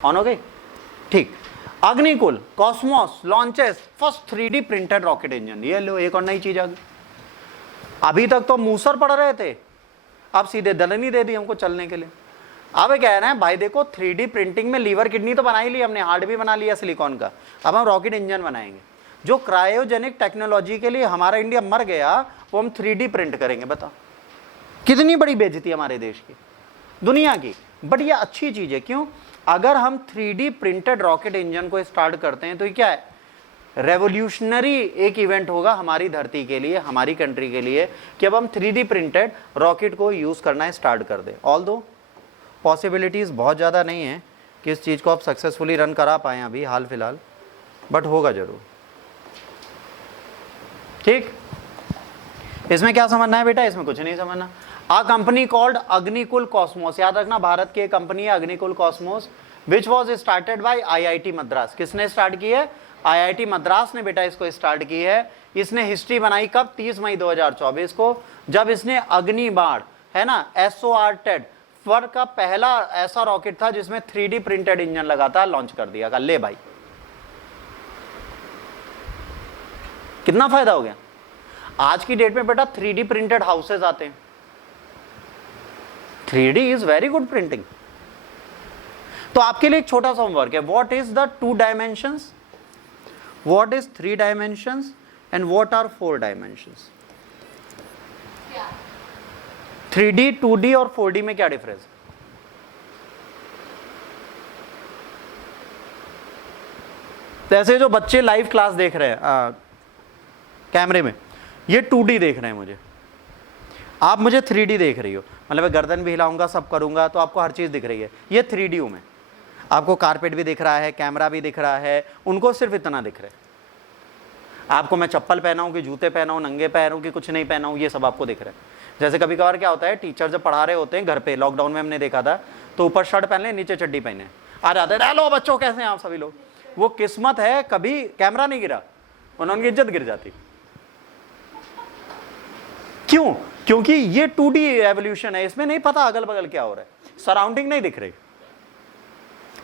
On हो गई? ठीक। Agnikul Cosmos launches first 3D printed rocket engine. ये लो एक और नई चीज आ गई। अभी तक तो मूसर पड़ रहे थे, अब सीधे दलनी दे दी हमको चलने के लिए। अब कह रहे हैं भाई देखो 3D प्रिंटिंग में लीवर किडनी तो बना ही ली हमने, हार्ट भी बना लिया सिलिकॉन का, अब हम रॉकेट इंजन बनाएंगे। जो क्रायोजेनिक टेक्नोलॉजी के लिए हमारा इंडिया मर गया वो हम 3D प्रिंट करेंगे। बताओ कितनी बड़ी बेइज्जती हमारे देश की, दुनिया की। बट ये अच्छी चीज है। क्यों? अगर हम 3D प्रिंटेड रॉकेट इंजन को स्टार्ट करते हैं तो ये क्या है, रेवोल्यूशनरी एक इवेंट होगा हमारी धरती के लिए, हमारी कंट्री के लिए, कि अब हम 3D प्रिंटेड रॉकेट को यूज करना स्टार्ट कर दें। ऑल्दो पॉसिबिलिटीज बहुत ज़्यादा नहीं है कि इस चीज़ को आप सक्सेसफुली रन करा पाएँ अभी हाल फिलहाल, बट होगा जरूर। ठीक, इसमें क्या समझना है बेटा? इसमें कुछ नहीं समझना। A company called Agnikul Cosmos, याद रखना भारत की एक कंपनी है Agnikul Cosmos, which was started by IIT Madras. किसने स्टार्ट की है? IIT मद्रास ने बेटा इसको स्टार्ट की है। इसने हिस्ट्री बनाई कब? 30 मई 2024 को, जब इसने अग्निबाण है ना SOR-10 पर का पहला ऐसा रॉकेट था जिसमें 3D प्रिंटेड इंजन लगा था, लॉन्च कर दिया। का ले भाई, कितना फायदा हो गया। आज की डेट में बेटा 3D प्रिंटेड हाउसेज आते हैं। 3D is very good printing. तो आपके लिए एक छोटा सा होमवर्क है, what is the 2 dimensions, what is 3 dimensions and what are 4 dimensions. 3D 2D और 4D में क्या डिफरेंस? जैसे जो बच्चे लाइव क्लास देख रहे हैं कैमरे में, ये 2D देख रहे हैं मुझे, आप मुझे 3D देख रही हो, मतलब मैं गर्दन भी हिलाऊंगा सब करूंगा तो आपको हर चीज दिख रही है। ये 3D में आपको कारपेट भी दिख रहा है, कैमरा भी दिख रहा है, उनको सिर्फ इतना दिख रहा है। आपको मैं चप्पल पहनाऊं कि जूते पहनाऊं, नंगे पैरों कि कुछ नहीं पहनाऊं, ये सब आपको दिख रहा है। जैसे कभी कभार क्या होता है, टीचर जब पढ़ा रहे होते हैं घर पे, लॉकडाउन में हमने देखा था, तो ऊपर शर्ट पहन ले नीचे चड्डी पहने आ जाते हैं, हेलो बच्चों कैसे हैं आप सभी लोग। वो किस्मत है कभी कैमरा नहीं गिरा, उनकी इज्जत गिर जाती। क्यों? क्योंकि ये 2D एवोल्यूशन है, इसमें नहीं पता अगल बगल क्या हो रहा है, सराउंडिंग नहीं दिख रही।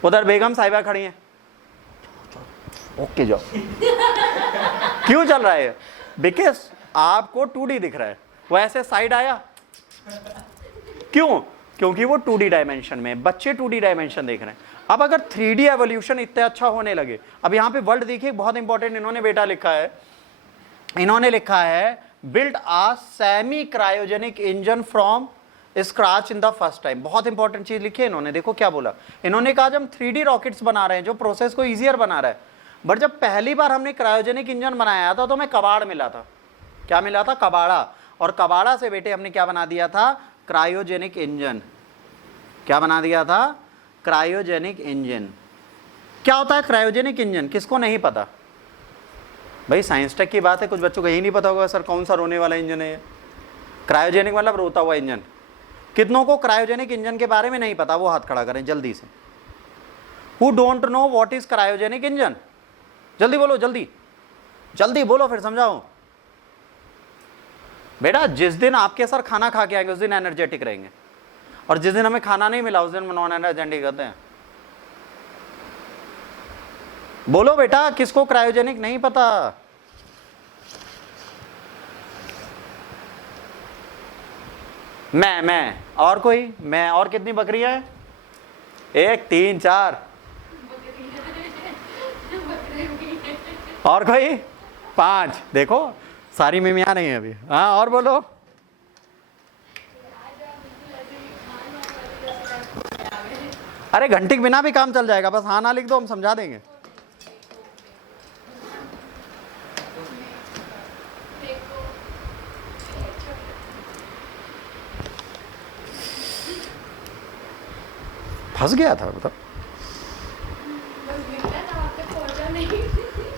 उधर बेगम साहिबा खड़ी हैं, ओके जाओ। क्यों चल रहा है? बिकॉज आपको 2D दिख रहा है, वो ऐसे साइड आया। क्यों? क्योंकि वो 2D डायमेंशन में, बच्चे 2D डायमेंशन देख रहे हैं। अब अगर 3D एवोल्यूशन इतना अच्छा होने लगे, अब यहां पे वर्ड देखिए बहुत इंपॉर्टेंट इन्होंने बेटा लिखा है, इन्होंने लिखा है build a semi cryogenic engine from scratch in the first time। बहुत इंपॉर्टेंट चीज लिखी है इन्होंने। देखो क्या बोला इन्होंने, कहा जब हम 3D रॉकेट्स बना रहे हैं जो प्रोसेस को इजियर बना रहा है, बट जब पहली बार हमने क्रायोजेनिक इंजन बनाया था तो हमें कबाड़ मिला था। क्या मिला था? कबाड़ा। और कबाड़ा से बेटे हमने क्या बना दिया था? Cryogenic engine. क्या बना दिया था? Cryogenic engine. क्या होता है क्रायोजेनिक इंजन? किसको नहीं पता भाई? साइंस टेक की बात है, कुछ बच्चों को यही नहीं पता होगा सर कौन सा रोने वाला इंजन है। क्रायोजेनिक मतलब रोता हुआ इंजन। कितनों को क्रायोजेनिक इंजन के बारे में नहीं पता? वो हाथ खड़ा करें जल्दी से। Who don't know what is cryogenic engine? जल्दी बोलो, जल्दी जल्दी बोलो, फिर समझाओ। बेटा जिस दिन आपके सर खाना खा के आएंगे उस दिन एनर्जेटिक रहेंगे, और जिस दिन हमें खाना नहीं मिला उस दिन नॉन एनर्जेटिक कहते हैं। बोलो बेटा, किसको क्रायोजेनिक नहीं पता? मैं और कोई? मैं और कितनी बकरियां हैं? 1 3 4 और कोई? 5। देखो सारी मिमियां नहीं है अभी। हाँ और बोलो। अरे घंटी के बिना भी काम चल जाएगा, बस हाँ ना लिख दो, हम समझा देंगे। फंस गया था मतलब।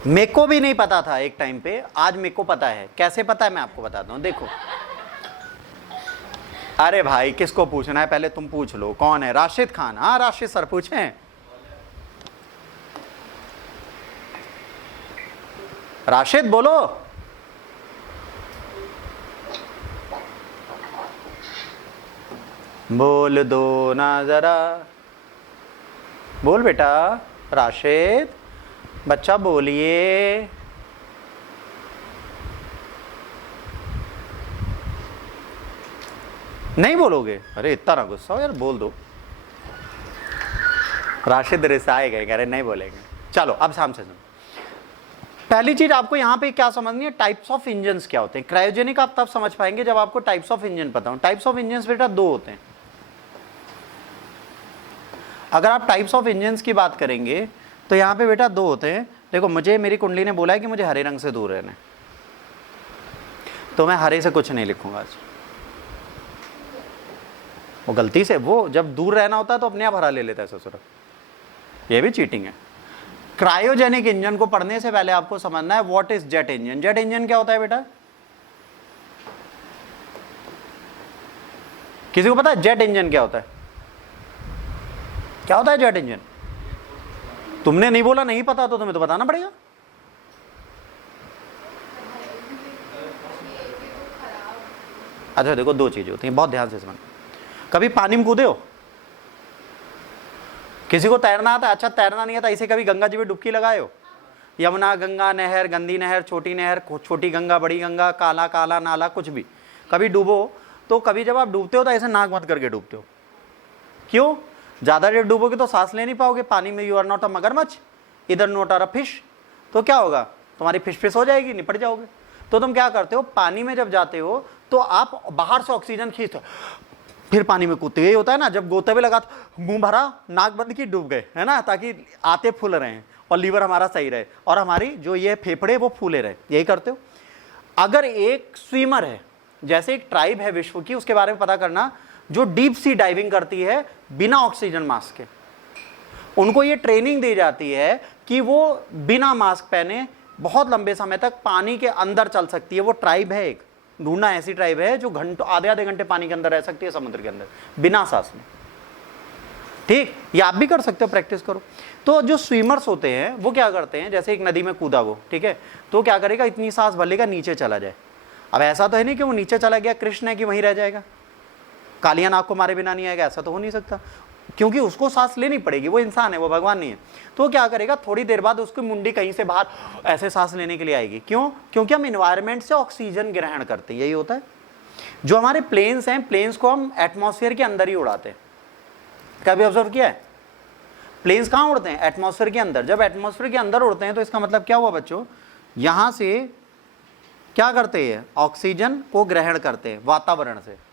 मेरे को भी नहीं पता था एक टाइम पे, आज मेरे को पता है। कैसे पता है मैं आपको बताता हूँ। देखो, अरे भाई किसको पूछना है पहले तुम पूछ लो। कौन है? राशिद खान। हाँ राशिद सर पूछें। राशिद बोलो। बोल दो ना जरा। बोल बेटा राशिद, बच्चा बोलिए। नहीं बोलोगे? अरे इतना ना गुस्सा हो यार, बोल दो। राशिद रिसाए गए, कह रहे नहीं बोलेंगे। चलो अब शाम से सुनो। पहली चीज आपको यहां पे क्या समझनी है, टाइप्स ऑफ इंजन्स क्या होते हैं। क्रायोजेनिक आप तब समझ पाएंगे जब आपको टाइप्स ऑफ इंजन पता हो। टाइप्स ऑफ इंजन्स बेटा दो होते हैं। अगर आप टाइप्स ऑफ इंजन्स की बात करेंगे तो यहां पे बेटा दो होते हैं। देखो मुझे मेरी कुंडली ने बोला है कि मुझे हरे रंग से दूर रहना है, तो मैं हरे से कुछ नहीं लिखूंगा आज। वो गलती से, वो जब दूर रहना होता है तो अपने आप हरा ले लेता है ससुर, ये भी चीटिंग है। क्रायोजेनिक इंजन को पढ़ने से पहले आपको समझना है what is jet engine. Jet engine क्या होता है बेटा? किसी को पता है जेट इंजन क्या होता है? क्या होता है जेट इंजन? तुमने नहीं बोला नहीं पता, तो तुम्हें तो बताना पड़ेगा। अच्छा देखो, दो चीजें होती हैं, बहुत ध्यान से समझ। कभी पानी में कूदे हो? किसी को तैरना आता है? अच्छा तैरना नहीं आता, इसे कभी गंगा जी में डुबकी लगाए हो? यमुना, गंगा नहर, गंदी नहर, छोटी नहर, छोटी गंगा, बड़ी गंगा, काला काला नाला, कुछ भी कभी डूबो तो कभी जब आप डूबते हो तो ऐसे नाक बंद करके डूबते हो। क्यों? ज़्यादा देर डूबोगे तो सांस ले नहीं पाओगे पानी में। यू आर नॉट अ मगरमच्छ, इधर नॉट आर अ फिश। तो क्या होगा, तुम्हारी फिश हो जाएगी, निपट जाओगे। तो तुम क्या करते हो, पानी में जब जाते हो तो आप बाहर से ऑक्सीजन खींचते हो, फिर पानी में कूदते। यही होता है ना, जब गोते हुए लगा मुंह भरा, नाक बंद की, डूब गए, है ना, ताकि आते फूल रहे हैं और लीवर हमारा सही रहे और हमारी जो ये फेफड़े वो फूले रहे। यही करते हो। अगर एक स्विमर है, जैसे एक ट्राइब है विश्व की, उसके बारे में पता करना, जो डीप सी डाइविंग करती है बिना ऑक्सीजन मास्क के, उनको ये ट्रेनिंग दी जाती है कि वो बिना मास्क पहने बहुत लंबे समय तक पानी के अंदर चल सकती है। वो ट्राइब है एक, ढूंढना, ऐसी ट्राइब है जो घंटों, आधे आधे घंटे पानी के अंदर रह सकती है, समुद्र के अंदर बिना सांस में। ठीक, ये आप भी कर सकते हो, प्रैक्टिस करो। तो जो स्विमर्स होते हैं वो क्या करते हैं, जैसे एक नदी में कूदा वो, ठीक है, तो क्या करेगा, इतनी सांस भलेगा नीचे चला जाए। अब ऐसा तो है नहीं कि वो नीचे चला गया कृष्ण है कि वहीं रह जाएगा, कालिया नाग को मारे बिना नहीं आएगा, ऐसा तो हो नहीं सकता, क्योंकि उसको सांस लेनी पड़ेगी, वो इंसान है, वो भगवान नहीं है। तो क्या करेगा, थोड़ी देर बाद उसकी मुंडी कहीं से बाहर ऐसे सांस लेने के लिए आएगी। क्यों? क्योंकि हम इन्वायरमेंट से ऑक्सीजन ग्रहण करते हैं, यही होता है। जो हमारे प्लेन्स हैं, प्लेन्स को हम एटमॉस्फेयर के अंदर ही उड़ाते हैं। कभी ऑब्जर्व किया है? प्लेन्स कहाँ उड़ते हैं? एटमॉस्फेयर के अंदर। जब एटमॉस्फेयर के अंदर उड़ते हैं तो इसका मतलब क्या हुआ बच्चों, यहां से क्या करते हैं, ऑक्सीजन को ग्रहण करते हैं वातावरण से।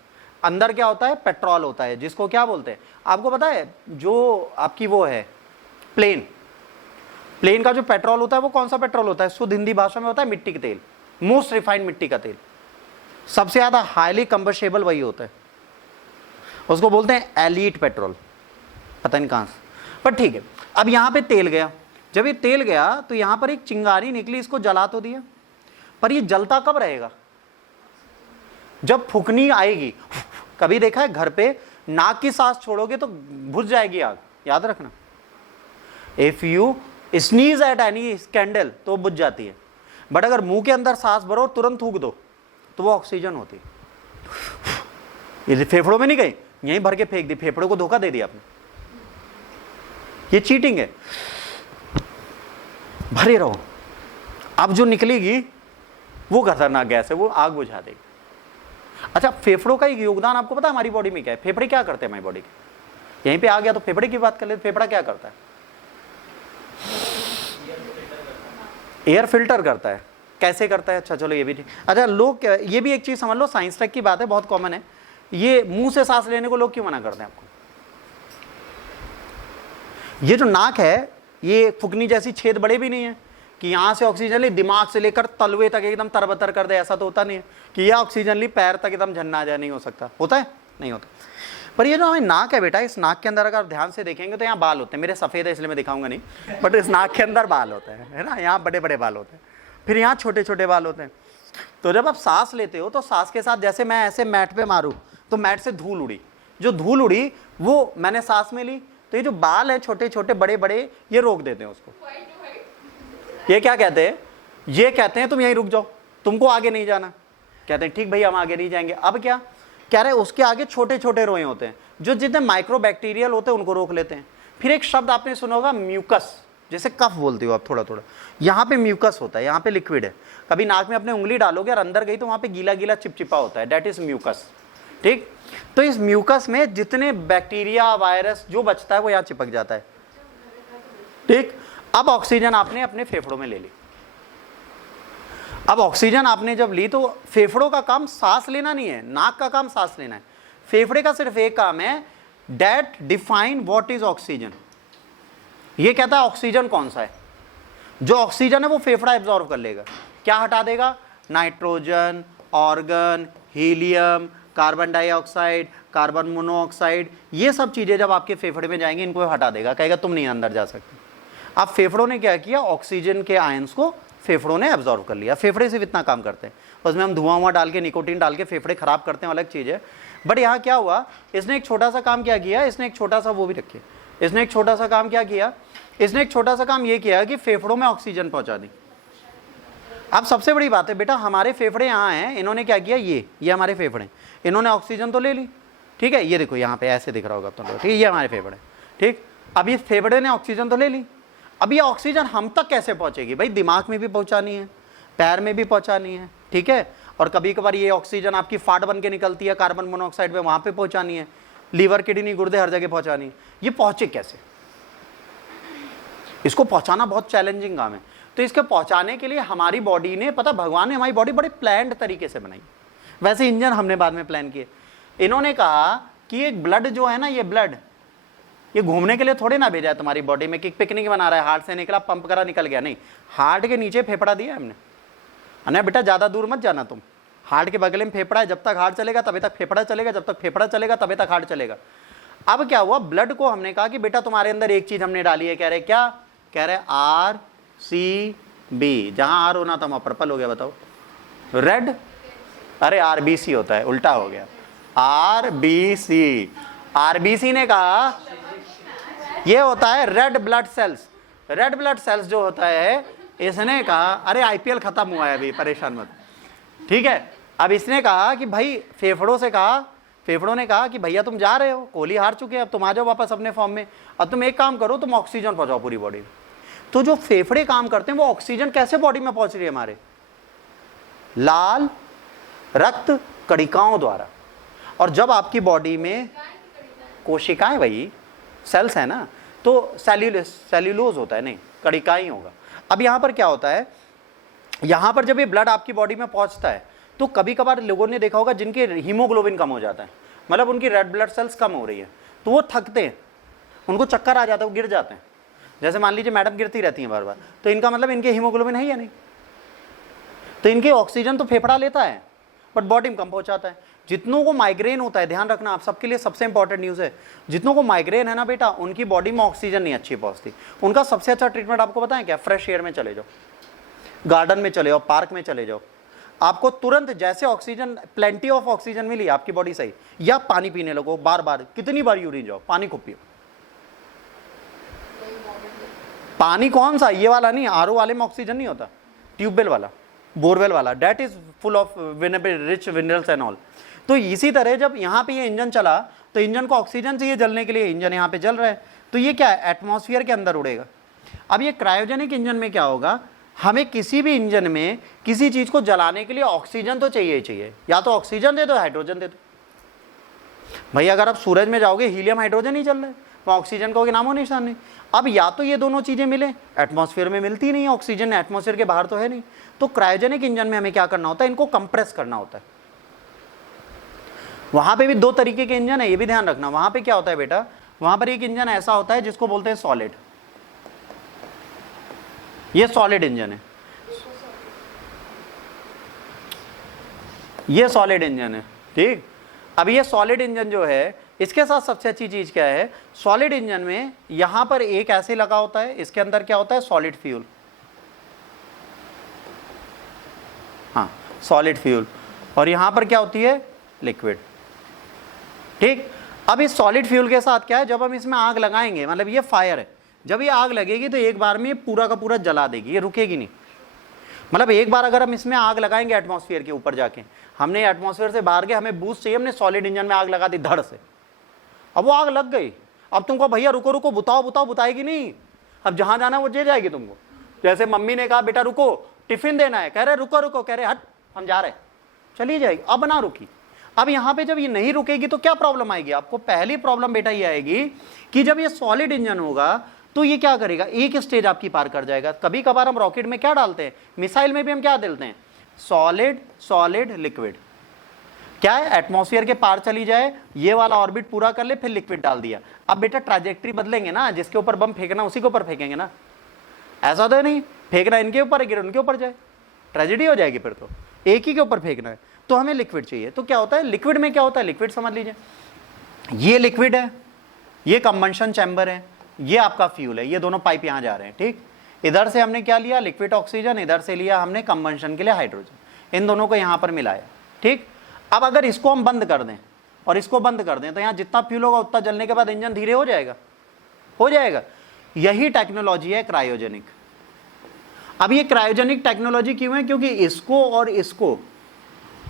अंदर क्या होता है, पेट्रोल होता है, जिसको क्या बोलते हैं आपको पता है? जो आपकी वो है प्लेन, प्लेन का जो पेट्रोल होता है वो कौन सा पेट्रोल होता है? शुद्ध हिंदी भाषा में होता है मिट्टी का तेल, मोस्ट रिफाइंड मिट्टी का तेल। सबसे ज्यादा हाईली कंबस्टेबल वही होता है, उसको बोलते हैं एलीट पेट्रोल, पता नहीं कहां से, पर ठीक है। अब यहां पे तेल गया, जब ये तेल गया तो यहां पर एक चिंगारी निकली, इसको जला तो दिया, पर ये जलता कब रहेगा? जब फूकनी आएगी। कभी देखा है घर पे नाक की सांस छोड़ोगे तो बुझ जाएगी आग, याद रखना। If you sneeze at any candle तो बुझ जाती है, बट अगर मुंह के अंदर सांस भरो तुरंत थूक दो तो वो ऑक्सीजन होती है। ये फेफड़ों में नहीं गई, यहीं भर के फेंक दी, फेफड़ों को धोखा दे दिया आपने, ये चीटिंग है। भरे रहो, अब जो निकलेगी वो खतरनाक गैस है, वो आग बुझा देगी। अच्छा, फेफड़ों का एक योगदान आपको पता है हमारी बॉडी में क्या है? फेफड़े क्या करते हैं हमारी बॉडी के? यहीं पे आ गया तो फेफड़े की बात कर ले। फेफड़ा क्या करता है? एयर फिल्टर करता है। कैसे करता है? अच्छा चलो ये भी ठीक। अच्छा लोग, ये भी एक चीज समझ लो, साइंस टेक की बात है, बहुत कॉमन है। ये मुंह से सांस लेने को लोग क्यों मना करते हैं आपको? ये जो नाक है, ये फुकनी जैसी छेद बड़े भी नहीं है कि यहां से ऑक्सीजन ली दिमाग से लेकर तलवे तक एकदम तरबतर कर दे, ऐसा तो होता नहीं है कि यह ऑक्सीजन ली पैर तक एकदम झन्ना आ जाए, नहीं हो सकता। होता है? नहीं होता। पर ये जो हमें नाक है बेटा, इस नाक के अंदर अगर ध्यान से देखेंगे तो यहाँ बाल होते हैं। मेरे सफेद है इसलिए मैं दिखाऊंगा नहीं, बट इस नाक के अंदर बाल होते हैं, है ना, यहाँ बड़े बड़े बाल होते हैं, फिर यहाँ छोटे छोटे बाल होते हैं। तो जब आप सांस लेते हो तो सांस के साथ, जैसे मैं ऐसे मैट पे मारूं तो मैट से धूल उड़ी, जो धूल उड़ी वो मैंने सांस में ली, तो ये जो बाल है छोटे छोटे बड़े बड़े, ये रोक देते हैं उसको। ये क्या कहते हैं? ये कहते हैं तुम यहीं रुक जाओ, तुमको आगे नहीं जाना। कहते हैं ठीक भैया हम आगे नहीं जाएंगे। अब क्या कह रहे हैं? उसके आगे छोटे छोटे रोए होते हैं जो जितने माइक्रो बैक्टीरियल होते हैं उनको रोक लेते हैं। फिर एक शब्द आपने सुना होगा म्यूकस, जैसे कफ बोलते हो आप थोड़ा थोड़ा, यहाँ पे म्यूकस होता है, यहाँ पे लिक्विड है। कभी नाक में अपने उंगली डालोगे और अंदर गई तो वहाँ पे गीला गीला चिपचिपा होता है, दैट इज म्यूकस। ठीक, तो इस म्यूकस में जितने बैक्टीरिया वायरस जो बचता है वो यहाँ चिपक जाता है। ठीक, अब ऑक्सीजन आपने अपने फेफड़ों में ले ली। अब ऑक्सीजन आपने जब ली तो फेफड़ों का काम सांस लेना नहीं है, नाक का काम सांस लेना है। फेफड़े का सिर्फ एक काम है, that define what is oxygen. ये कहता है ऑक्सीजन कौन सा है। जो ऑक्सीजन है वो फेफड़ा एब्जॉर्व कर लेगा, क्या हटा देगा, nitrogen, organ, helium, carbon dioxide, carbon monoxide, ये सब चीजें जब आपके फेफड़े में जाएंगी इनको हटा देगा, कहेगा तुम नहीं अंदर जा सकते। अब फेफड़ों ने क्या किया, ऑक्सीजन के आयंस को फेफड़ों ने एब्जॉर्व कर लिया। फेफड़े सिर्फ इतना काम करते हैं, उसमें हम धुआं डाल के निकोटीन डाल के फेफड़े खराब करते हैं, अलग चीज़ है। बट यहाँ क्या हुआ, इसने एक छोटा सा काम क्या किया, इसने एक छोटा सा वो भी रखिए, इसने एक छोटा सा काम क्या किया, इसने एक छोटा सा काम ये किया कि फेफड़ों में ऑक्सीजन पहुंचा दी। अब सबसे बड़ी बात है बेटा, हमारे फेफड़े यहाँ हैं, इन्होंने क्या किया, ये हमारे फेफड़े, इन्होंने ऑक्सीजन तो ले ली, ठीक है, ये देखो यहाँ पे ऐसे दिख रहा होगा तुम लोग, ठीक है, ये हमारे फेफड़े, ठीक। अब ये फेफड़े ने ऑक्सीजन तो ले ली, अब ये ऑक्सीजन हम तक कैसे पहुंचेगी भाई, दिमाग में भी पहुंचानी है, पैर में भी पहुंचानी है, ठीक है, और कभी कभार ये ऑक्सीजन आपकी फाट बन के निकलती है कार्बन मोनोऑक्साइड में, वहां पे पहुंचानी है, लीवर, किडनी, गुर्दे, हर जगह पहुंचानी है। ये पहुंचे कैसे, इसको पहुंचाना बहुत चैलेंजिंग काम है। तो इसके पहुंचाने के लिए हमारी बॉडी ने, पता भगवान ने हमारी बॉडी बड़े प्लान्ड तरीके से बनाई। वैसे इंजन हमने बाद में प्लान किए। इन्होंने कहा कि एक ब्लड जो है ना, ये ब्लड ये घूमने के लिए थोड़े ना भेजा है तुम्हारी बॉडी में कि पिकनिक बना रहा है, हार्ट से निकला, पंप करा, निकल गया, नहीं, हार्ट के नीचे फेफड़ा दिया हमने। अरे बेटा ज्यादा दूर मत जाना तुम, हार्ट के बगल में फेफड़ा है, जब तक हार्ट चलेगा तभी तक फेफड़ा चलेगा, जब तक फेफड़ा चलेगा तभी तक हार्ट चलेगा। अब क्या हुआ, ब्लड को हमने कहा कि बेटा तुम्हारे अंदर एक चीज हमने डाली है, कह रहे क्या, कह रहे RCB, जहां आर होना था वहां पर्पल हो गया, बताओ रेड, अरे RBC होता है, उल्टा हो गया, RBC ने कहा ये होता है red blood cells. Red blood cells जो होता है, इसने कहा अरे IPL खत्म हुआ है अभी, परेशान मत, ठीक है। अब इसने कहा कि भाई फेफड़ों ने कहा कि भैया तुम जा रहे हो, कोहली हार चुके हैं, अब तुम आ जाओ वापस अपने फॉर्म में, अब तुम एक काम करो, तुम ऑक्सीजन पहुंचाओ पूरी बॉडी में। तो जो फेफड़े काम करते हैं वो ऑक्सीजन कैसे बॉडी में पहुंच रही है, हमारे लाल रक्त कणिकाओं द्वारा। और जब आपकी बॉडी में कोशिकाएं, वही सेल्स है ना, तो सेल्यूलोज होता है, नहीं कणिकाएं होगा। अब यहां पर क्या होता है, यहां पर जब ये ब्लड आपकी बॉडी में पहुंचता है तो कभी कभार लोगों ने देखा होगा जिनके हीमोग्लोबिन कम हो जाता है, मतलब उनकी रेड ब्लड सेल्स कम हो रही है, तो वो थकते हैं, उनको चक्कर आ जाता है, वो गिर जाते हैं। जैसे मान लीजिए मैडम गिरती रहती हैं बार बार, तो इनका मतलब इनके हीमोग्लोबिन है या नहीं, तो इनके ऑक्सीजन तो फेफड़ा लेता है बट बॉडी में कम पहुंचाता है। जितनों को माइग्रेन होता है, ध्यान रखना आप सबके लिए सबसे इंपॉर्टेंट न्यूज़ है, जितनों को माइग्रेन है ना बेटा, उनकी बॉडी में ऑक्सीजन नहीं अच्छी पहुंचती। उनका सबसे अच्छा ट्रीटमेंट आपको बताएं क्या, फ्रेश एयर में चले जाओ, गार्डन में चले जाओ, पार्क में चले जाओ, आपको तुरंत जैसे ऑक्सीजन, प्लेंटी ऑफ ऑक्सीजन मिली, आपकी बॉडी सही। या पानी पीने लगो, बार बार, कितनी बार यूरिन जाओ, पानी खूब पियो। पानी कौन सा, ये वाला नहीं, RO वाले में ऑक्सीजन नहीं होता, ट्यूबवेल वाला, बोरवेल वाला, that is full of rich minerals and all. तो इसी तरह जब यहाँ पे ये इंजन चला तो इंजन को ऑक्सीजन चाहिए जलने के लिए, इंजन यहाँ पे जल रहा है, तो ये क्या है, एटमॉस्फेयर के अंदर उड़ेगा। अब ये क्रायोजेनिक इंजन में क्या होगा, हमें किसी भी इंजन में किसी चीज को जलाने के लिए ऑक्सीजन तो चाहिए ही चाहिए, या तो ऑक्सीजन दे दो, हाइड्रोजन दे दो। भाई अगर आप सूरज में जाओगे, हीलियम हाइड्रोजन ही चल रहा है, वहाँ ऑक्सीजन का कोई नामो निशान नहीं। अब या तो ये दोनों चीजें मिले, एटमॉस्फेयर में मिलती नहीं है ऑक्सीजन, एटमॉस्फेयर के बाहर तो है नहीं, तो क्रायोजेनिक इंजन में हमें क्या करना होता है, इनको कंप्रेस करना होता है। वहां पे भी दो तरीके के इंजन है, ये भी ध्यान रखना। वहां पे क्या होता है बेटा, वहां पर एक इंजन ऐसा होता है जिसको बोलते हैं सॉलिड, ये सॉलिड इंजन है, ये सॉलिड इंजन है, ठीक। अब ये सॉलिड इंजन जो है, इसके साथ सबसे अच्छी चीज क्या है, सॉलिड इंजन में यहां पर एक ऐसे लगा होता है, इसके अंदर क्या होता है, सॉलिड फ्यूल, हाँ सॉलिड फ्यूल, और यहां पर क्या होती है, लिक्विड, ठीक। अब इस सॉलिड फ्यूल के साथ क्या है, जब हम इसमें आग लगाएंगे, मतलब ये फायर है, जब ये आग लगेगी तो एक बार में पूरा का पूरा जला देगी, ये रुकेगी नहीं। मतलब एक बार अगर हम इसमें आग लगाएंगे एटमॉस्फेयर के ऊपर जाके, हमने एटमॉस्फेयर से बाहर गए, हमें बूस्ट चाहिए, हमने सॉलिड इंजन में आग लगा दी धड़ से, अब वो आग लग गई, अब तुमको भैया रुको रुको बुताओ बुताओ, बुताएगी नहीं, अब जहां जाना वो दे जाएगी तुमको। जैसे मम्मी ने कहा बेटा रुको टिफिन देना है, कह रहे रुको रुको, कह रहे हट हम जा रहे हैं, चली जाएगी। अब ना रुकी। अब यहां पे जब ये नहीं रुकेगी तो क्या प्रॉब्लम आएगी आपको? पहली प्रॉब्लम बेटा ये आएगी कि जब ये सॉलिड इंजन होगा तो ये क्या करेगा, एक स्टेज आपकी पार कर जाएगा। कभी कभार हम रॉकेट में क्या डालते हैं, मिसाइल में भी हम क्या डालते हैं, सॉलिड सॉलिड लिक्विड। क्या है, एटमॉस्फेयर के पार चली जाए, ये वाला ऑर्बिट पूरा कर ले, फिर लिक्विड डाल दिया। अब बेटा ट्रैजेक्टरी बदलेंगे ना, जिसके ऊपर बम फेंकना उसी के ऊपर फेंकेंगे ना, ऐसा तो नहीं फेंकना इनके ऊपर है गिर उनके ऊपर जाए, ट्रेजेडी हो जाएगी फिर तो। एक ही के ऊपर फेंकना है, तो हमें लिक्विड चाहिए। तो क्या होता है लिक्विड में, क्या होता है लिक्विड समझ लीजिए, ये लिक्विड है, ये कंबंशन चैम्बर है, ये आपका फ्यूल है, ये दोनों पाइप यहां जा रहे हैं। ठीक, इधर से हमने क्या लिया लिक्विड ऑक्सीजन, इधर से लिया हमने कंबंशन के लिए हाइड्रोजन, इन दोनों को यहां पर मिलाया। ठीक, अब अगर इसको हम बंद कर दें और इसको बंद कर दें तो यहां जितना फ्यूल होगा उतना जलने के बाद इंजन धीरे हो जाएगा, हो जाएगा। यही टेक्नोलॉजी है क्रायोजेनिक। अब ये क्रायोजेनिक टेक्नोलॉजी क्यों है, क्योंकि इसको और इसको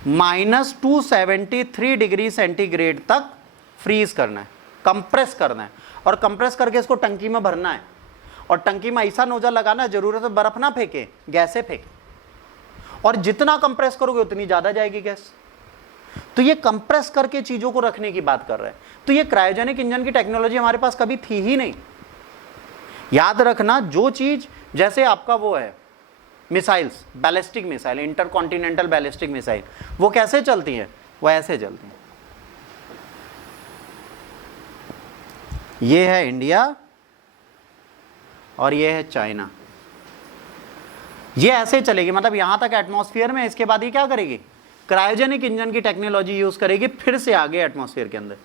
-273 डिग्री सेंटीग्रेड तक फ्रीज करना है, कंप्रेस करना है, और कंप्रेस करके इसको टंकी में भरना है। और टंकी में ऐसा नोजल लगाना, जरूरत है बर्फ ना फेंके, गैसें फेंके, और जितना कंप्रेस करोगे उतनी ज्यादा जाएगी गैस। तो ये कंप्रेस करके चीजों को रखने की बात कर रहे हैं। तो ये क्रायोजेनिक इंजन की टेक्नोलॉजी हमारे पास कभी थी ही नहीं। याद रखना, जो चीज जैसे आपका वो है missiles, ballistic missile, intercontinental ballistic missile, वो कैसे चलती है, वो ऐसे चलती है। ये है इंडिया और ये है चाइना, ये ऐसे चलेगी, मतलब यहां तक एटमॉस्फेयर में, इसके बाद ये क्या करेगी, क्रायोजेनिक इंजन की टेक्नोलॉजी यूज करेगी, फिर से आगे एटमॉस्फेयर के अंदर।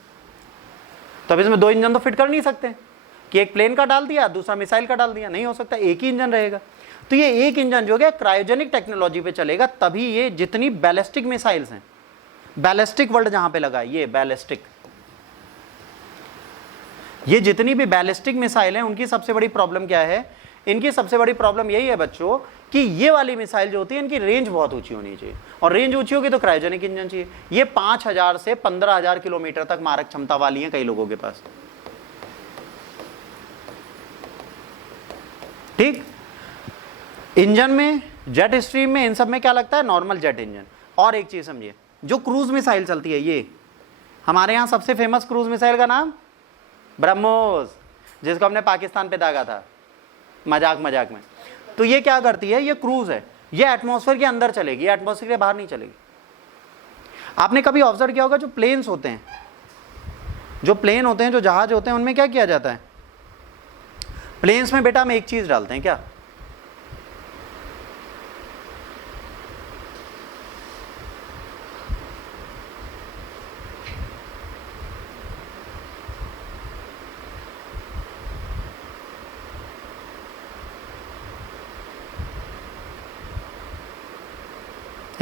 तो अब इसमें दो इंजन तो फिट कर नहीं सकते कि एक प्लेन का डाल दिया दूसरा मिसाइल का डाल दिया, नहीं हो सकता, एक ही इंजन रहेगा। तो ये एक इंजन जो है क्रायोजेनिक टेक्नोलॉजी पे चलेगा, तभी ये जितनी बैलिस्टिक मिसाइल्स हैं, बैलिस्टिक वर्ड जहां पे लगा ये बैलिस्टिक, ये जितनी भी बैलिस्टिक मिसाइल हैं उनकी सबसे बड़ी प्रॉब्लम क्या है, इनकी सबसे बड़ी प्रॉब्लम यही है बच्चों कि ये वाली मिसाइल जो होती है इनकी रेंज बहुत ऊंची होनी चाहिए, और रेंज ऊंची होगी तो क्रायोजेनिक इंजन चाहिए। ये 5000 से 15000 किलोमीटर तक मारक क्षमता वाली है कई लोगों के पास। ठीक, इंजन में, जेट स्ट्रीम में, इन सब में क्या लगता है, नॉर्मल जेट इंजन। और एक चीज समझिए, जो क्रूज मिसाइल चलती है, ये हमारे यहां सबसे फेमस क्रूज मिसाइल का नाम ब्रह्मोस, जिसको हमने पाकिस्तान पे दागा था मजाक मजाक में। तो ये क्या करती है, ये क्रूज है, ये एटमॉस्फेयर के अंदर चलेगी, एटमॉस्फेयर के बाहर नहीं चलेगी। आपने कभी ऑब्जर्व किया होगा, जो प्लेन्स होते हैं, जो प्लेन होते हैं, जो जहाज होते हैं, उनमें क्या किया जाता है, प्लेन्स में बेटा हम एक चीज डालते हैं, क्या,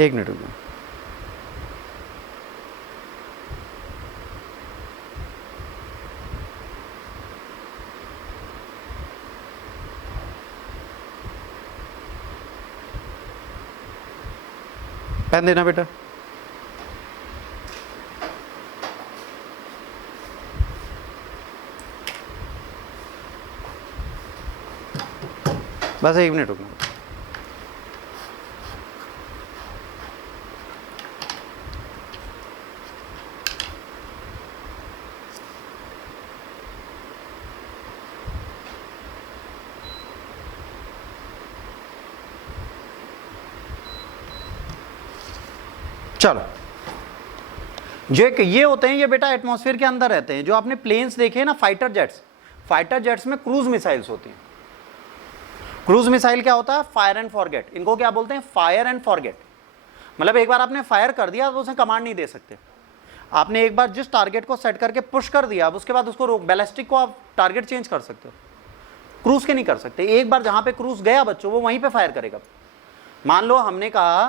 एक मिनट रुको, पेन देना बेटा। बस एक मिनट रुकना। चलो, जो एक ये होते हैं, ये बेटा एटमॉस्फेयर के अंदर रहते हैं। जो आपने प्लेन्स देखे हैं ना, फाइटर जेट्स, फाइटर जेट्स में क्रूज मिसाइल्स होती हैं। क्रूज मिसाइल क्या होता है, फायर एंड फॉरगेट, इनको क्या बोलते हैं, फायर एंड फॉरगेट। मतलब एक बार आपने फायर कर दिया तो उसे कमांड नहीं दे सकते। आपने एक बार जिस टारगेट को सेट करके पुश कर दिया, अब उसके बाद उसको रोक, बैलिस्टिक को आप टारगेट चेंज कर सकते हो, क्रूज के नहीं कर सकते। एक बार जहां पे क्रूज गया बच्चों, वो वहीं पे फायर करेगा। मान लो हमने कहा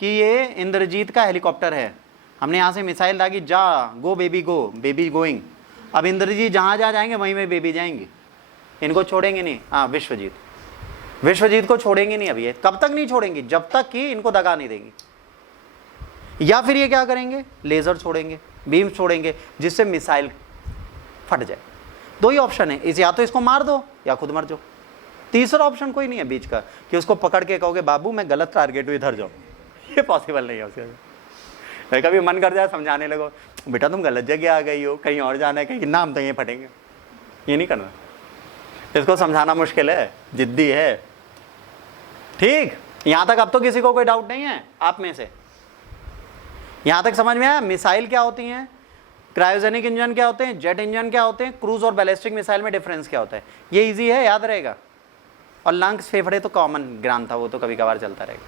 कि ये इंद्रजीत का हेलीकॉप्टर है, हमने यहाँ से मिसाइल दागी, जा गो बेबी गो, बेबी गोइंग। अब इंद्रजीत जहाँ जहाँ जाएंगे वहीं में बेबी जाएंगे, इनको छोड़ेंगे नहीं। हाँ, विश्वजीत, विश्वजीत को छोड़ेंगे नहीं अभी। कब तक नहीं छोड़ेंगे, जब तक कि इनको दगा नहीं देंगे। या फिर ये क्या करेंगे, लेजर छोड़ेंगे, बीम छोड़ेंगे, जिससे मिसाइल फट जाए। दो ही ऑप्शन है, इस या तो इसको मार दो या खुद मर जाओ, तीसरा ऑप्शन कोई नहीं है बीच का कि उसको पकड़ के कहोगे बाबू मैं गलत टारगेट हूँ इधर जाओ, ये पॉसिबल नहीं है उसके। कभी मन कर जाए समझाने लगो बेटा तुम गलत जगह आ गई हो, कहीं और जाना है, कहीं ना हम तो ये फटेंगे, ये नहीं करना। इसको समझाना मुश्किल है, जिद्दी है। ठीक, यहां तक अब तो किसी को कोई डाउट नहीं है आप में से? यहां तक समझ में आया? मिसाइल क्या होती हैं, क्रायोजेनिक इंजन क्या होते हैं, जेट इंजन क्या होते हैं, क्रूज और बैलिस्टिक मिसाइल में डिफरेंस क्या होता है, ये इजी है, याद रहेगा। और लंग्स फेफड़े तो कॉमन ग्राम था, वो तो कभी कभार चलता रहेगा।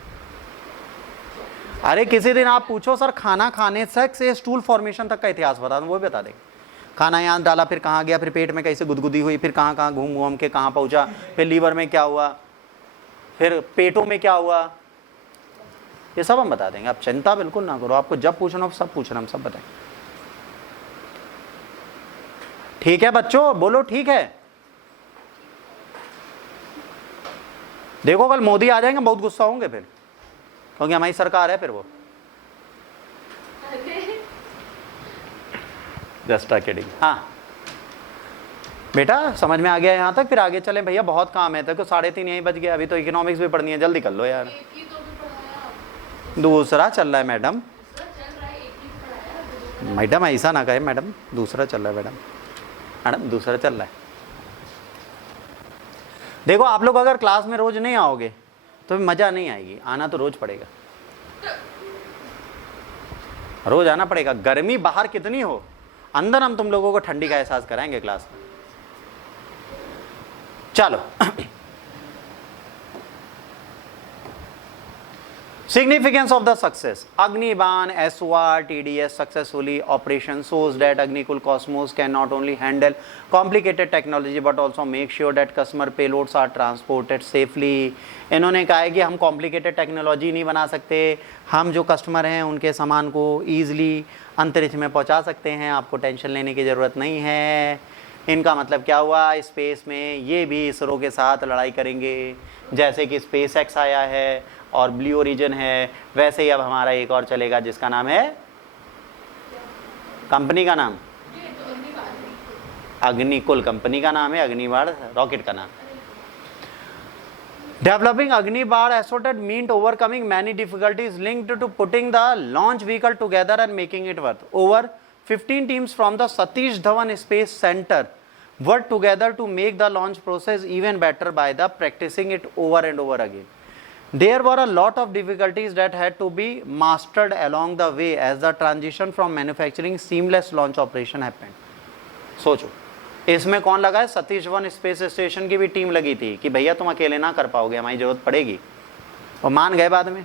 अरे किसी दिन आप पूछो सर खाना खाने से स्टूल फॉर्मेशन तक का इतिहास बता दो, वो भी बता देंगे। खाना यहाँ डाला, फिर कहाँ गया, फिर पेट में कैसे गुदगुदी हुई, फिर कहाँ कहाँ घूम घूम के कहाँ पहुँचा, फिर लीवर में क्या हुआ, फिर पेटों में क्या हुआ, ये सब हम बता देंगे। आप चिंता बिल्कुल ना करो, आपको जब पूछना हो सब पूछना, हम सब बताएंगे। ठीक है बच्चों, बोलो ठीक है। देखो कल मोदी आ जाएंगे, बहुत गुस्सा होंगे फिर, क्योंकि हमारी सरकार है फिर वो। Just kidding. हाँ बेटा समझ में आ गया यहाँ तक, फिर आगे चले भैया, बहुत काम है, तो 3:30 यहीं बज गया, अभी तो इकोनॉमिक्स भी पढ़नी है, जल्दी कर लो यार। दूसरा चल रहा है मैडम, मैडम ऐसा ना कहे मैडम, दूसरा चल रहा है मैडम, मैडम दूसरा चल रहा है। देखो आप लोग अगर क्लास में रोज नहीं आओगे तो मजा नहीं आएगी, आना तो रोज पड़ेगा, रोज आना पड़ेगा। गर्मी बाहर कितनी हो, अंदर हम तुम लोगों को ठंडी का एहसास कराएंगे क्लास में। चलो Significance of the success. Agniban SOR TDS successfully operation shows that Agnikul Cosmos can not only handle complicated technology but also make sure that customer payloads are transported safely. इन्होंने कहा है कि हम complicated technology नहीं बना सकते, हम जो कस्टमर हैं उनके सामान को ईजिली अंतरिक्ष में पहुंचा सकते हैं, आपको टेंशन लेने की ज़रूरत नहीं है। इनका मतलब क्या हुआ, स्पेस में ये भी इसरो के साथ लड़ाई करेंगे, जैसे कि स्पेस एक्स आया है और ब्लू ओरिजिन है, वैसे ही अब हमारा एक और चलेगा जिसका नाम है, कंपनी का नाम अग्निकुल, कंपनी का नाम है, अग्निबाण रॉकेट का नाम। Developing Agnibaan assorted meant overcoming many difficulties linked to putting the launch vehicle together and making it work. Over 15 teams from the Satish Dhawan Space Center worked together to make the launch process even better by the practicing it over and over again. There were a lot of difficulties that had to be mastered along the way as the transition from manufacturing seamless launch operation happened. सोचो इसमें कौन लगा है, Satish Dhawan space station की भी team लगी थी कि भैया तुम अकेले ना कर पाओगे, हमारी जरूरत पड़ेगी, और मान गए बाद में।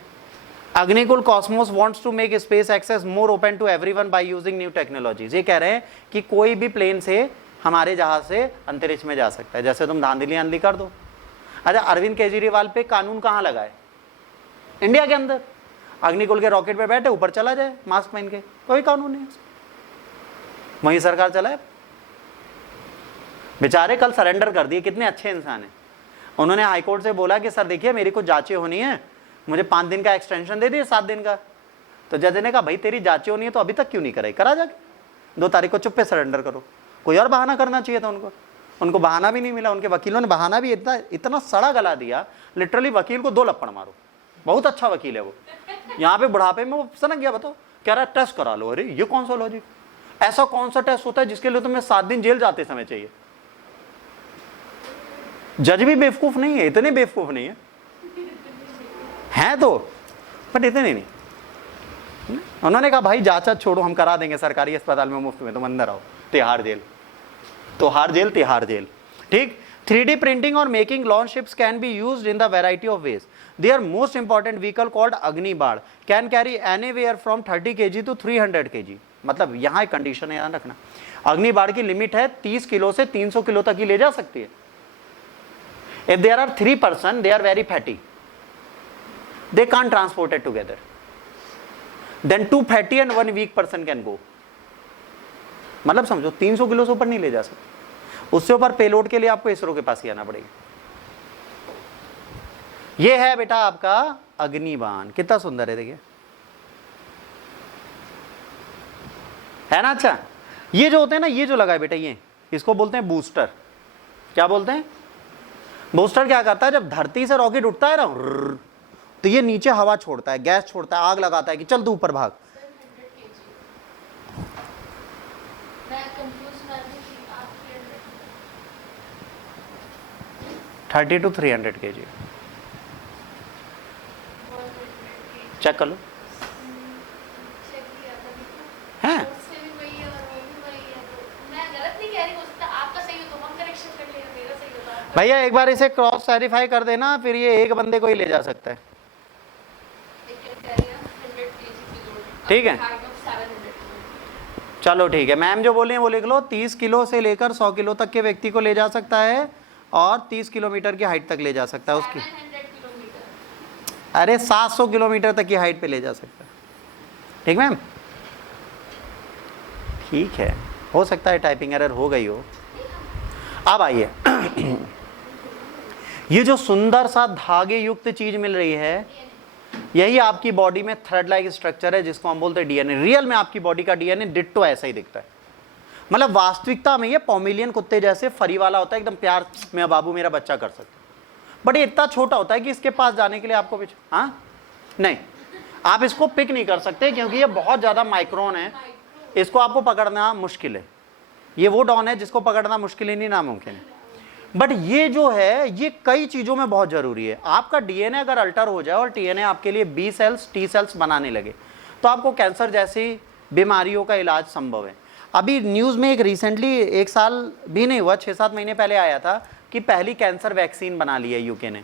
Agnikul Cosmos wants to make space access more open to everyone by using new technologies. ये कह रहे हैं कि कोई भी प्लेन से हमारे जहाज से अंतरिक्ष में जा सकता है, जैसे तुम धांधली आंधली कर दो। अच्छा अरविंद केजरीवाल पे कानून कहाँ लगा है, इंडिया के अंदर। अग्निकुल के रॉकेट पे बैठे ऊपर चला जाए मास्क पहन के, कोई कानून नहीं, वही सरकार चलाए। बेचारे कल सरेंडर कर दिए, कितने अच्छे इंसान हैं। उन्होंने हाईकोर्ट से बोला कि सर देखिए मेरी कुछ जांचें होनी है, मुझे 5 दिन का एक्सटेंशन दे दिए, 7 दिन का। तो जज ने कहा भाई तेरी जांचें होनी है तो अभी तक क्यों नहीं कराई, करा जाके 2 तारीख को चुप्पे सरेंडर करो। कोई और बहाना करना चाहिए था उनको बहाना भी नहीं मिला। उनके वकीलों ने बहाना भी इतना सड़ा गला दिया, लिटरली वकील को 2 लपड़ मारो। बहुत अच्छा वकील है वो, यहाँ पे बुढ़ापे में वो सनक गया, बताओ कह रहा है टेस्ट करा लो। अरे ये कौन सा लॉजिक, ऐसा कौन सा टेस्ट होता है जिसके लिए तुम्हें 7 दिन जेल जाते समय चाहिए। जज भी बेवकूफ नहीं है, इतने बेवकूफ नहीं है तो, बट इतने नहीं। उन्होंने कहा भाई जांच छोड़ो, हम करा देंगे सरकारी अस्पताल में मुफ्त में, तुम अंदर आओ। Tihar jail, Tihar jail. ठीक। 3D printing or making launch ships can be used in the variety of ways. Their most important vehicle called Agnibaad can carry anywhere from 30 kg to 300 kg. मतलब यहाँ एक कंडीशन है, याद रखना, अग्निबाण की लिमिट है 30 kilo से 300 किलो तक ही ले जा सकती है। If there are 3 person, they are very fatty. They can't transport it together. Then 2 fatty and 1 weak person can go. मतलब समझो 300 किलो से ऊपर नहीं ले जा सकते। उससे ऊपर पेलोड के लिए आपको इसरो के पास ही आना पड़ेगा। ये है बेटा आपका अग्निबाण, कितना सुंदर है देखिए, है ना। अच्छा ये जो होते हैं ना, ये जो लगा है बेटा, ये इसको बोलते हैं बूस्टर। क्या बोलते हैं? बूस्टर क्या करता है, जब धरती से रॉकेट उठता है ना, तो ये नीचे हवा छोड़ता है, गैस छोड़ता है, आग लगाता है कि चल तू ऊपर भाग। 30 to 300 kg। चेक कर लो। हैं? भैया एक बार इसे क्रॉस वेरीफाई कर देना, फिर ये एक बंदे को ही ले जा सकता है। ठीक है, चलो ठीक है। मैम जो बोले वो लिख लो, 30 किलो से लेकर 100 किलो तक के व्यक्ति को ले जा सकता है और 30 किलोमीटर की हाइट तक ले जा सकता है उसकी। अरे 700 किलोमीटर तक की हाइट पे ले जा सकता है। ठीक मैम, ठीक है, हो सकता है टाइपिंग एरर हो गई हो। अब आइए, ये जो सुंदर सा धागे युक्त चीज मिल रही है, यही आपकी बॉडी में थ्रेड लाइक स्ट्रक्चर है, जिसको हम बोलते हैं डीएनए। रियल में आपकी बॉडी का डीएनए डिट्टो ऐसा ही दिखता है। मतलब वास्तविकता में ये पोमेलियन कुत्ते जैसे फरी वाला होता है, एकदम प्यार में बाबू मेरा बच्चा कर सकता है। बट ये इतना छोटा होता है कि इसके पास जाने के लिए आपको पीछे, हाँ नहीं, आप इसको पिक नहीं कर सकते क्योंकि ये बहुत ज़्यादा माइक्रोन है, इसको आपको पकड़ना मुश्किल है। ये वो डॉन है जिसको पकड़ना मुश्किल ही नहीं, नामुमकिन है। बट ये जो है, ये कई चीज़ों में बहुत ज़रूरी है। आपका डीएनए अगर अल्टर हो जाए और टीएनए आपके लिए बी सेल्स टी सेल्स बनाने लगे, तो आपको कैंसर जैसी बीमारियों का इलाज संभव है। अभी न्यूज़ में एक रिसेंटली, 1 साल भी नहीं हुआ, 6-7 महीने पहले आया था कि पहली कैंसर वैक्सीन बना ली है यूके ने,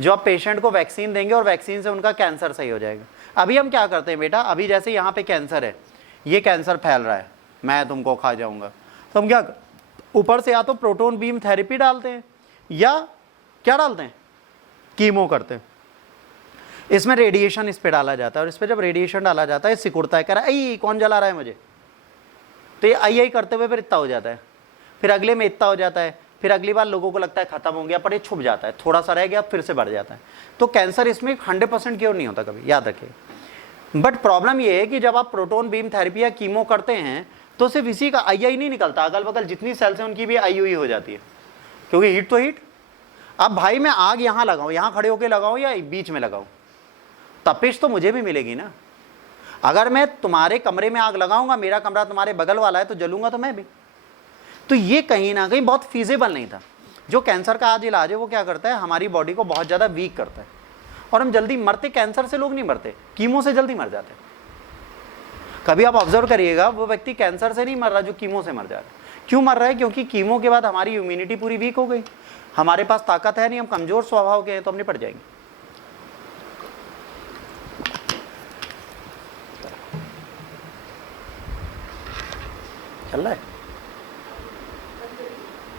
जो आप पेशेंट को वैक्सीन देंगे और वैक्सीन से उनका कैंसर सही हो जाएगा। अभी हम क्या करते हैं बेटा, अभी जैसे यहाँ पे कैंसर है, ये कैंसर फैल रहा है, मैं तुमको खा जाऊँगा, तो हम क्या ऊपर से या तो प्रोटोन बीम थेरेपी डालते हैं या क्या डालते हैं, कीमो करते हैं। इसमें रेडिएशन इस पे डाला जाता है और इस पे जब रेडिएशन डाला जाता है, सिकुड़ता है, कह रहा है कौन जला रहा है मुझे, तो ये आई करते हुए फिर इतना हो जाता है, फिर अगले में इतना हो जाता है, फिर अगली बार लोगों को लगता है खत्म हो गया, पर ये छुप जाता है, थोड़ा सा रह गया फिर से बढ़ जाता है। तो कैंसर इसमें 100% क्योर नहीं होता कभी, याद रखिए। बट प्रॉब्लम ये है कि जब आप प्रोटोन बीम थेरेपी या कीमो करते हैं तो सिर्फ इसी का आई नहीं निकलता, अगल बगल जितनी सेल्स हैं उनकी भी आई हो जाती है, क्योंकि हीट तो हीट। अब भाई मैं आग यहाँ लगाऊँ, यहाँ खड़े होकर लगाऊँ या बीच में लगाऊँ, तपिश तो मुझे भी मिलेगी ना। अगर मैं तुम्हारे कमरे में आग लगाऊंगा, मेरा कमरा तुम्हारे बगल वाला है, तो जलूंगा तो मैं भी। तो ये कहीं ना कहीं बहुत फीजेबल नहीं था। जो कैंसर का आज इलाज है वो क्या करता है, हमारी बॉडी को बहुत ज़्यादा वीक करता है और हम जल्दी मरते। कैंसर से लोग नहीं मरते, कीमो से जल्दी मर जाते। कभी आप ऑब्जर्व करिएगा, वो व्यक्ति कैंसर से नहीं मर रहा जो कीमो से मर जा रहा है। क्यों मर रहा है? क्योंकि कीमो के बाद हमारी इम्यूनिटी पूरी वीक हो गई, हमारे पास ताकत है नहीं, हम कमजोर स्वभाव के हैं, तो हम निपट जाएंगे। चल रहा है।